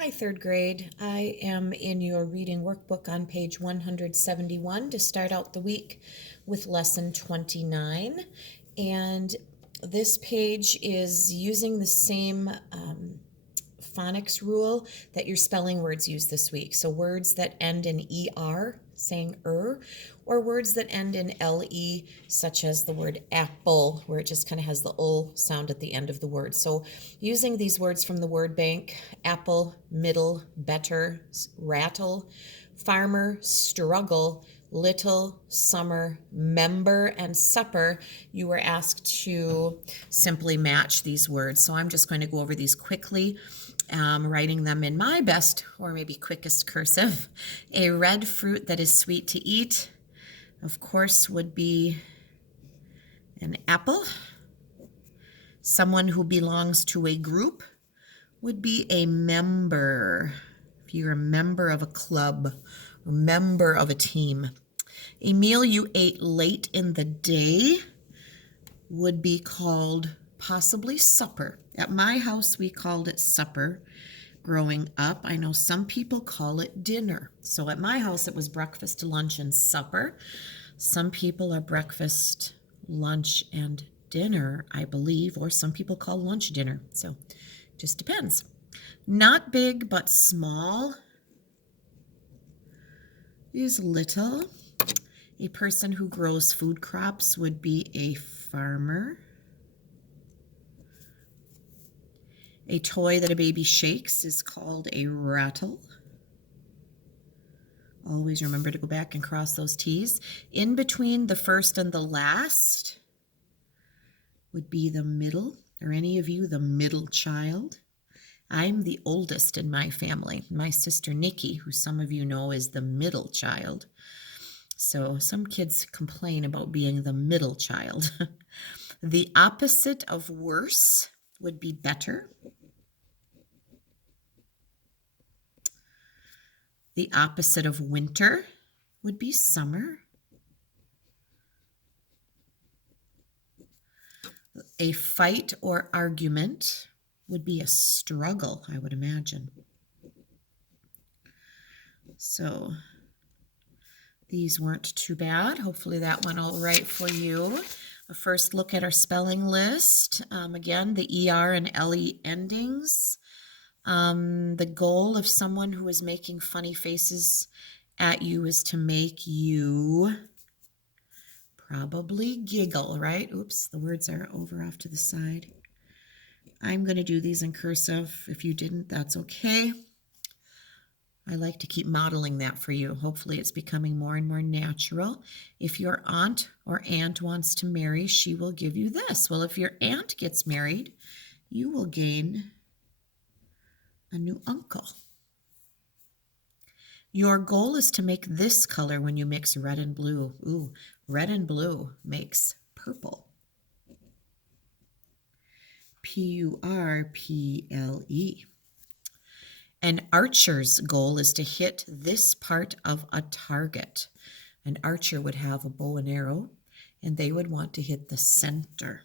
Hi, third grade. I am in your reading workbook on page 171 to start out the week with lesson 29. And this page is using the same phonics rule that your spelling words use this week. So words that end in ER, saying or words that end in LE, such as the word apple, where it just kind of has the ul sound at the end of the word. So using these words from the word bank: apple, middle, better, rattle, farmer, struggle, little, summer, member, and supper, you were asked to simply match these words. So I'm just going to go over these quickly, writing them in my best or maybe quickest cursive. A red fruit that is sweet to eat, of course, would be an apple. Someone who belongs to a group would be a member. If you're a member of a club or member of a team. A meal you ate late in the day would be called possibly supper. At my house, we called it supper growing up. I know some people call it dinner. So at my house, it was breakfast, lunch, and supper. Some people are breakfast, lunch, and dinner, I believe, or some people call lunch dinner. So just depends. Not big, but small is little. A person who grows food crops would be a farmer. A toy that a baby shakes is called a rattle. Always remember to go back and cross those T's. In between the first and the last would be the middle. Are any of you the middle child? I'm the oldest in my family. My sister Nikki, who some of you know is the middle child. So some kids complain about being the middle child. The opposite of worse would be better. The opposite of winter would be summer. A fight or argument would be a struggle, I would imagine. So these weren't too bad. Hopefully that went all right for you. A first look at our spelling list. Again, the ER and LE endings. The goal of someone who is making funny faces at you is to make you probably giggle, right? Oops, the words are over off to the side. I'm going to do these in cursive. If you didn't, that's okay. I like to keep modeling that for you. Hopefully it's becoming more and more natural. If your aunt or aunt wants to marry, she will give you this. Well, if your aunt gets married, you will gain a new uncle. Your goal is to make this color when you mix red and blue. Ooh, red and blue makes purple. Purple. An archer's goal is to hit this part of a target. An archer would have a bow and arrow, and they would want to hit the center.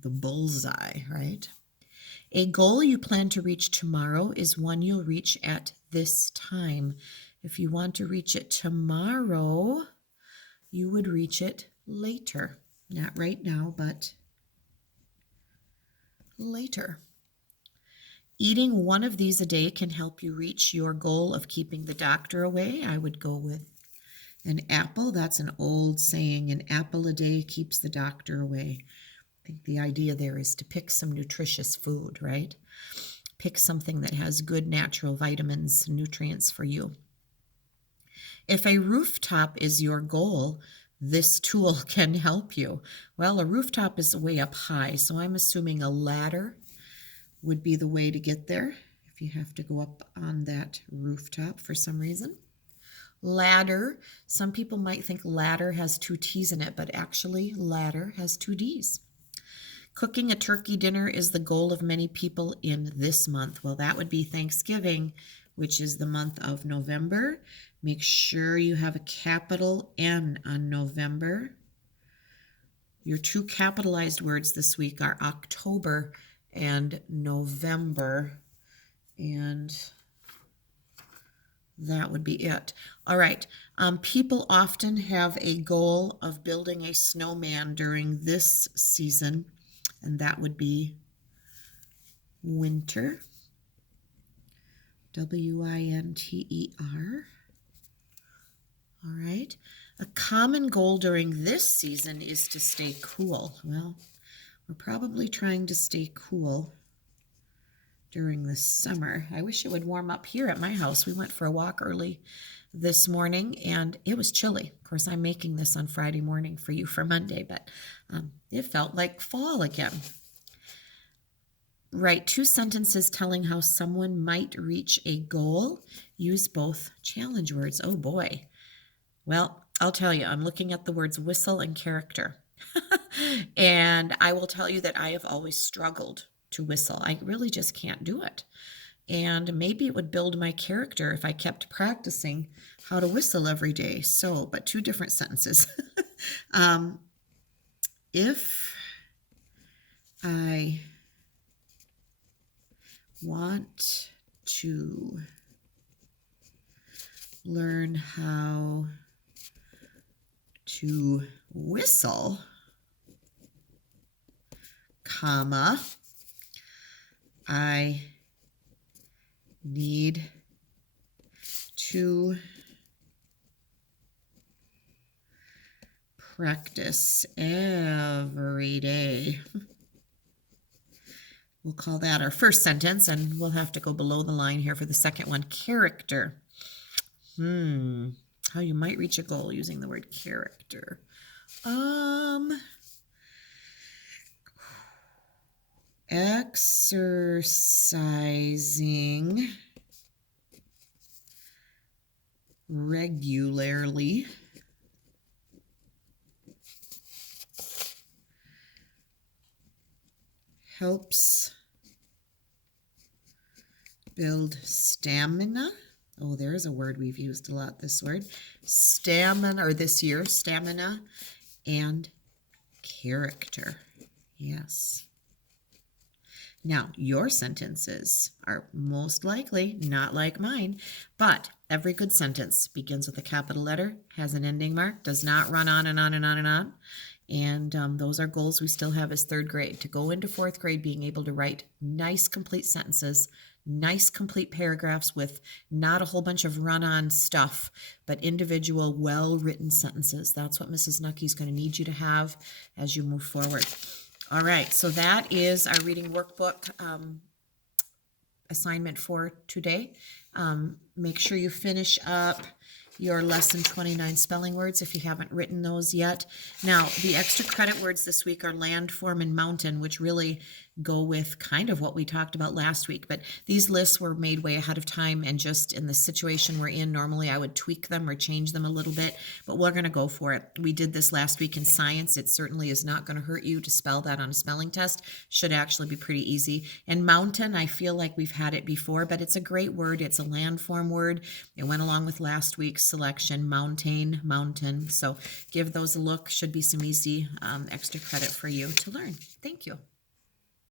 The bullseye, right? A goal you plan to reach tomorrow is one you'll reach at this time. If you want to reach it tomorrow, you would reach it later. Not right now, but later. Eating one of these a day can help you reach your goal of keeping the doctor away. I would go with an apple. That's an old saying. An apple a day keeps the doctor away. I think the idea there is to pick some nutritious food, right? Pick something that has good natural vitamins, nutrients for you. If a rooftop is your goal, this tool can help you. Well, a rooftop is way up high, so I'm assuming a ladder would be the way to get there if you have to go up on that rooftop for some reason. Ladder, some people might think ladder has two T's in it, but actually ladder has two D's. Cooking a turkey dinner is the goal of many people in this month. Well, that would be Thanksgiving, which is the month of November. Make sure you have a capital N on November. Your two capitalized words this week are October and November, and that would be it. All right. People often have a goal of building a snowman during this season, and that would be winter. Winter. All right. A common goal during this season is to stay cool. Well, we're probably trying to stay cool during the summer. I wish it would warm up here at my house. We went for a walk early this morning and it was chilly. Of course, I'm making this on Friday morning for you for Monday, but it felt like fall again. Write 2 sentences telling how someone might reach a goal. Use both challenge words. Oh boy. Well, I'll tell you, I'm looking at the words whistle and character. And I will tell you that I have always struggled to whistle. I really just can't do it. And maybe it would build my character if I kept practicing how to whistle every day. So, but 2 different sentences. If I want to learn how to whistle, comma, I need to practice every day. We'll call that our first sentence, and we'll have to go below the line here for the second one. Character. How you might reach a goal using the word character. Exercising regularly helps build stamina. Oh, there's a word we've used a lot, this word. Stamina, or this year, stamina and character. Yes. Now, your sentences are most likely not like mine, but every good sentence begins with a capital letter, has an ending mark, does not run on and on and on and on. And those are goals we still have as 3rd grade, to go into 4th grade being able to write nice, complete sentences, nice, complete paragraphs with not a whole bunch of run-on stuff, but individual, well-written sentences. That's what Mrs. Nucky is going to need you to have as you move forward. All right, so that is our reading workbook assignment for today. Make sure you finish up your lesson 29 spelling words if you haven't written those yet. Now, the extra credit words this week are landform and mountain, which really go with kind of what we talked about last week. But these lists were made way ahead of time, and just in the situation we're in, normally I would tweak them or change them a little bit, but we're going to go for it. We did this last week in science. It certainly is not going to hurt you to spell that on a spelling test. Should actually be pretty easy. And mountain, I feel like we've had it before, but it's a great word. It's a landform word. It went along with last week's selection, mountain. So give those a look. Should be some easy extra credit for you to learn. Thank you.